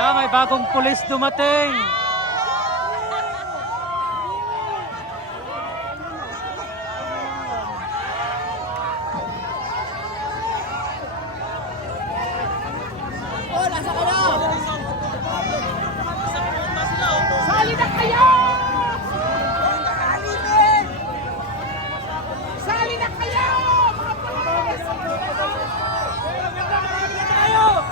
Wala, may bagong pulis dumating. Oh, nasa ka na! Sali na kayo! Sali na kayo! Mga pulis! Kayo!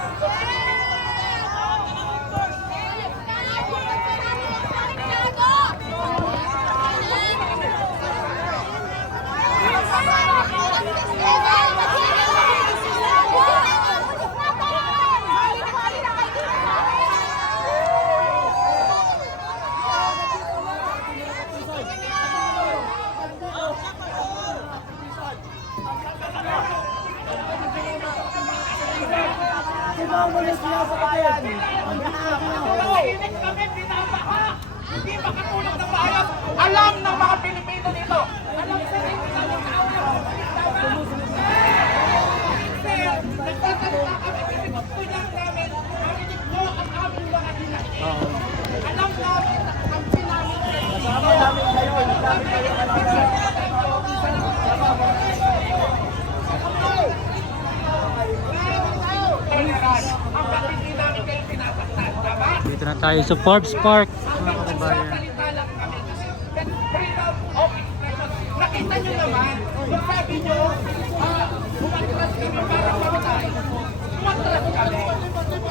Hindi makatulog ng maayos. Alam ng mga Pilipino dito. Alam sa rin na yung kaawang nagtasalita kami kasi magpunyang namin. Marinig mo ang aming mga hinahin. Alam namin na kampi namin Dito na tayo sa Forbes Park, mga kababayan. Nakita nyo naman, kung sabi nyo, umatras kami para mamatay, umatras kami.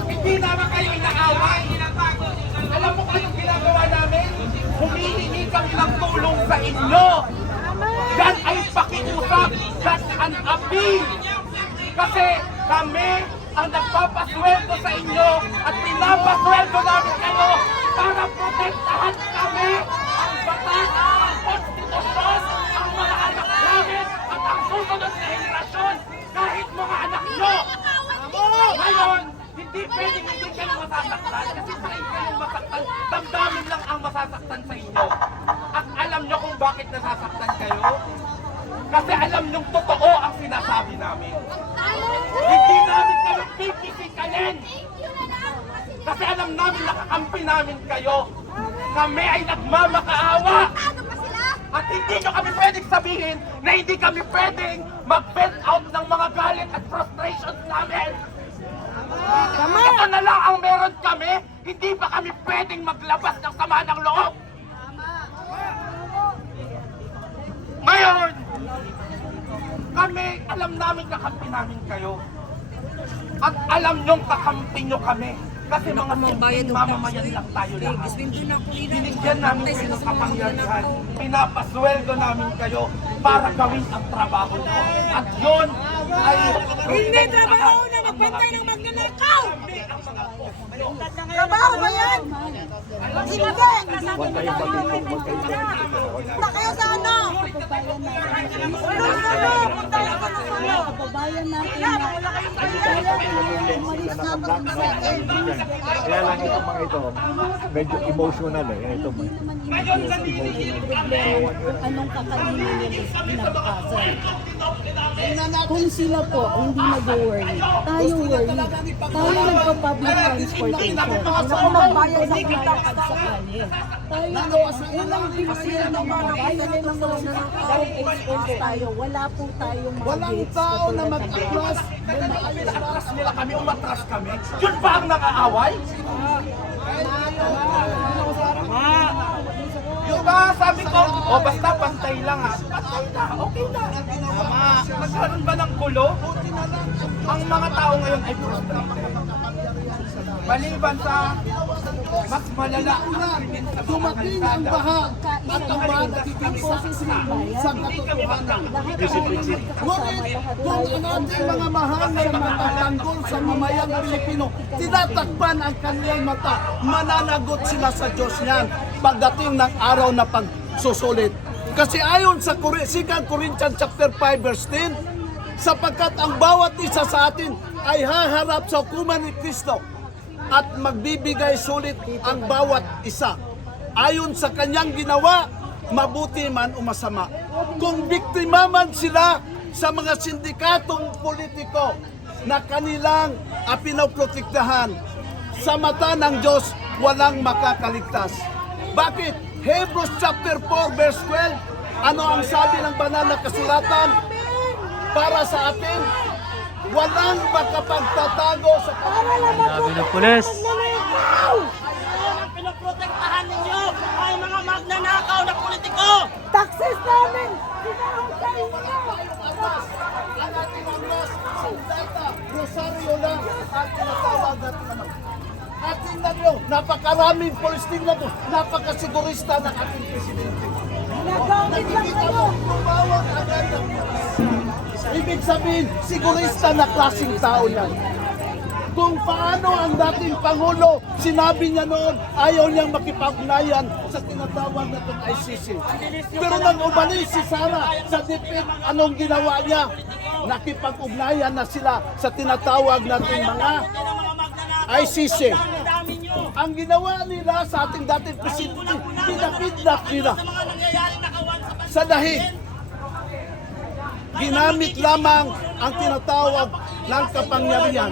Hindi naman kayo inaaway. Alam mo kayong ginagawa namin? Humihingi kami ng tulong sa inyo. Yan ay pakiusap, yan ang appeal. Kasi kami ang nagpapasweldo sa inyo at pinapasweldo namin kayo para protektahan kami ang batas, ang konstitusyon, ang mga anak namin at ang susunod na henerasyon kahit mga anak nyo. Ngayon, hindi pwedeng hindi kayo masasaktan kasi sa kayo masaktan, damdamin lang ang masasaktan sa inyo. At alam nyo kung bakit nasasaktan kayo? Kasi alam nyo totoo ang sinasabi namin. Hindi namin kayo pipisikalin. Kasi alam namin nakakampi namin kayo. Kami ay nagmamakaawa. At hindi nyo kami pwedeng sabihin na hindi kami pwedeng mag-vent out ng mga galit at frustrations namin. Ito na lang ang meron kami. Hindi ba kami pwedeng maglabas ng sama ng loob? Ngayon, kami, alam namin kakampi namin kayo. At alam nyong kakampi nyo kami. Kasi mga simpleng mamamayan lang tayo lahat. Binigyan namin kayo ng kapangyarihan. Pinapasweldo namin kayo para gawin ang trabaho nyo. At yun ay... Hindi trabaho na magbantay ng magnanakaw! Trabaho ba yan? Hindi! Punta kayo sa ano? Ulong-ulong! Punta kayo sa ano? Kababayan natin na umalis na Kaya lang itong mga ito, medyo emotional eh. Ito, medyo emotional. anong kakainin nila pinapakasan. Kung sila po hindi nag-worry, tayo worry. Tayo nagpa-public transportation. Ako magbayad sa kalakad sa kalye. Tayo po, ilang billion ng mga bayan ng mga expose tayo. Wala po tayong mga Walang gates tao na mag-atras. Atras nila kami, umatras kami. Yun ba ang nakaaway? Yung ba sabi ko, basta pantay lang ha. Pantay na, okay na. Nagkaroon ba ng gulo? Ang mga tao ngayon ay frustrated. Maliban sa mas malala dumating ang baha at ang baha nagiging sa katotohanan. Ngunit kung ang ating mga mahal na mga tatanggol sa mamayang Pilipino, tinatakpan ang kanilang mata, mananagot sila sa Diyos niyan pagdating ng araw na pagsusulit. Kasi ayon sa 2 Corinthians chapter 5 verse 10, sapagkat ang bawat isa sa atin ay haharap sa hukuman ni Kristo at magbibigay sulit ang bawat isa ayon sa kanyang ginawa, mabuti man o masama. Kung biktima man sila sa mga sindikatong politiko na kanilang pinoprotektahan, sa mata ng Diyos, walang makakaligtas. Bakit? Hebrews chapter 4 verse 12, ano ang sabi ng banal na kasulatan? Para sa atin, walang makapagtatago sa Ang dami ng pulis. Ang pinoprotektahan ninyo ay mga magnanakaw na politiko. Taxes namin! Sinahod sa inyo! ang ating Anglos, Sundata, Rosario lang ang tinatawag natin naman. At tingnan nyo, napakaraming polis, tingnan nyo, napakasigurista ng ating presidente. Ginagamit lang Nakikita kayo! mo, tumawag agad ng polis. Ibig sabihin, sigurista na klaseng tao yan. Kung paano ang dating Pangulo, sinabi niya noon, ayaw niyang makipag-ugnayan sa tinatawag na itong ICC. Pero nang umalis si Sara sa DepEd, anong ginawa niya? Nakipag-ugnayan na sila sa tinatawag nating mga ICC. Ang ginawa nila sa ating dating presidente, pinakidnap nila sa dahig. Ginamit lamang ang tinatawag ng kapangyarihan.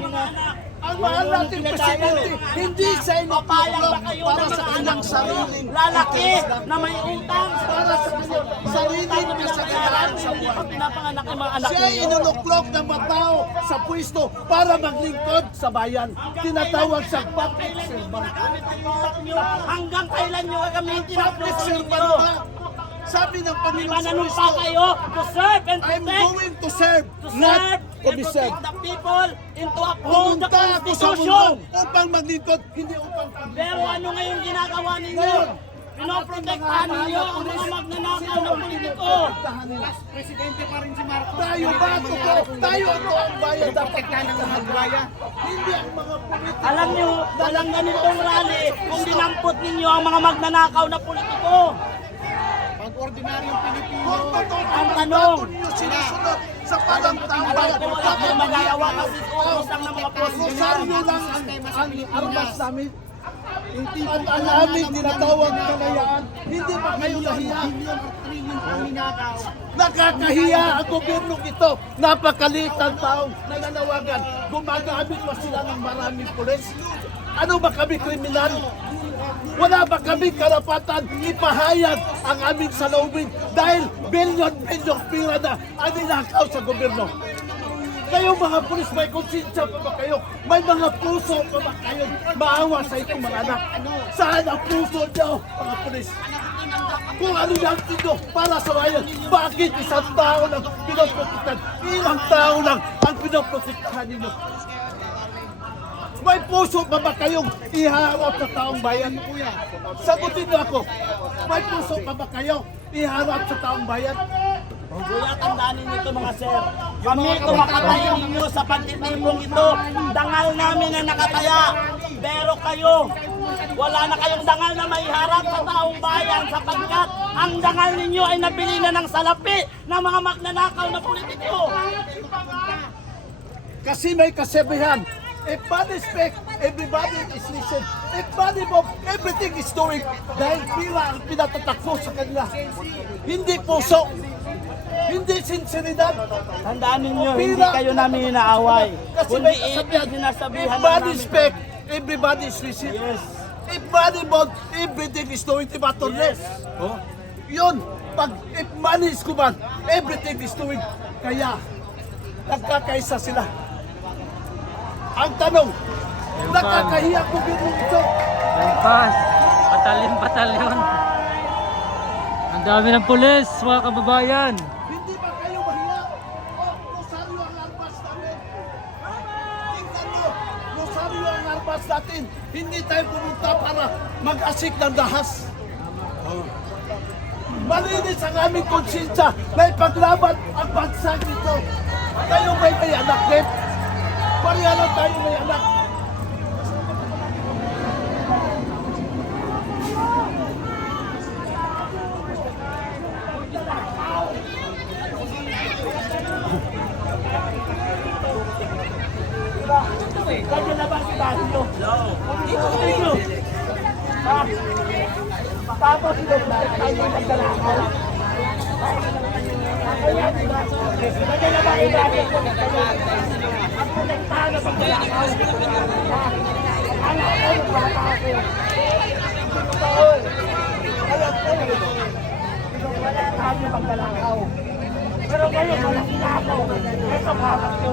Ang mahal nating presidente, hindi sa inupalang para sa kanyang sariling Lalaki na may utang para sa kanyang sariling kasagaran sa buhay. pinapanganak ng mga anak Siya ay inunuklok ng mga tao sa pwesto para maglingkod sa bayan. Tinatawag sa public servant. Hanggang kailan nyo gagamitin ang Public puso servant ninyo? ba? Sabi ng Panginoon sa Mananumpa Kristo, kayo to serve and I'm protect, going to serve, to not serve to and be protect served. the people and to uphold the Pumunta ako sa mundo Constitution. upang maglingkod, hindi upang Pero ano ngayon ginagawa ninyo? Ngayon, Pinoprotektahan ninyo ang mga magnanakaw na politiko. Presidente pa rin si Marcos. Tayo ba ito? Tayo ito ang bayan dapat protektahan ng mga bayan. Hindi ang mga politiko. Alam nyo, walang ganitong rally kung dinampot ninyo ang mga magnanakaw na politiko. Pag ordinaryong Pilipino. Kung totoo Ang tanong, ninyo sinusunod sa palamtang alam bayan. ko wala kayong magagawa kasi utos lang ng mga post Rosario lang ang armas namin. At ang aming tinatawag kalayaan, hindi ba kayo nahiya? Nakakahiya ang gobyernong ito. Napakaliit ng taong nananawagan. Gumagamit pa sila ng maraming pulis. Ano ba kami kriminal? Wala ba kami karapatan ipahayag ang aming saloobin dahil bilyon-bilyong pira na ang ninakaw sa gobyerno? Kayo mga pulis, may konsensya pa ba kayo? May mga puso pa ba kayo? Maawa sa itong mga anak. Saan ang puso niyo, mga pulis? Kung ano yung tindo para sa bayan, bakit isang tao lang pinoprotektahan? Ilang tao lang ang pinoprotektahan ninyo? May puso pa ba kayong iharap sa taong bayan? Sagutin niyo ako. May puso pa ba kayo iharap sa taong bayan? Kuya, tandaan ninyo ito mga sir. Kami kumakataya ninyo sa pagtitipong ito. Dangal namin ang nakataya. Pero kayo, wala na kayong dangal na maiharap sa taong bayan sapagkat ang dangal ninyo ay nabili na ng salapi ng mga magnanakaw na politiko. Kasi may kasabihan. If body speak, everybody is listen. If body move, everything is doing. Dahil pila ang pinatatakbo sa kanila. Hindi puso. Hindi sinseridad. Tandaan ninyo, hindi kayo namin inaaway. Kasi Kundi may kasabihan. sinasabihan If lang body namin. speak, everybody is listen. Yes. If body move, everything is doing. Diba, Tornes? Oh. Yun. Pag if money is kuman, everything is doing. Kaya, nagkakaisa sila. Ang tanong, nakakahiya ko gobyerno ito. Lampas. Batalyon. Ang dami ng pulis, mga kababayan. Hindi ba kayo mahiya? Rosario ang armas namin. Tingnan nyo, Rosario ang armas natin. Hindi tayo pumunta para mag-asik ng dahas. Malinis ang aming konsensya na ipaglaban ang bansa nito. Kayo may anak, Deb? Pareha lang tayo may anak. Kaya na ba si Basilio? Dito ninyo. Ha? Tapos sila tayo magdalakaw. Kaya na ba si Basilio? Ang protektahan na pagdalakaw. Pero ngayon, malaki na ako. Ito, hawak ko.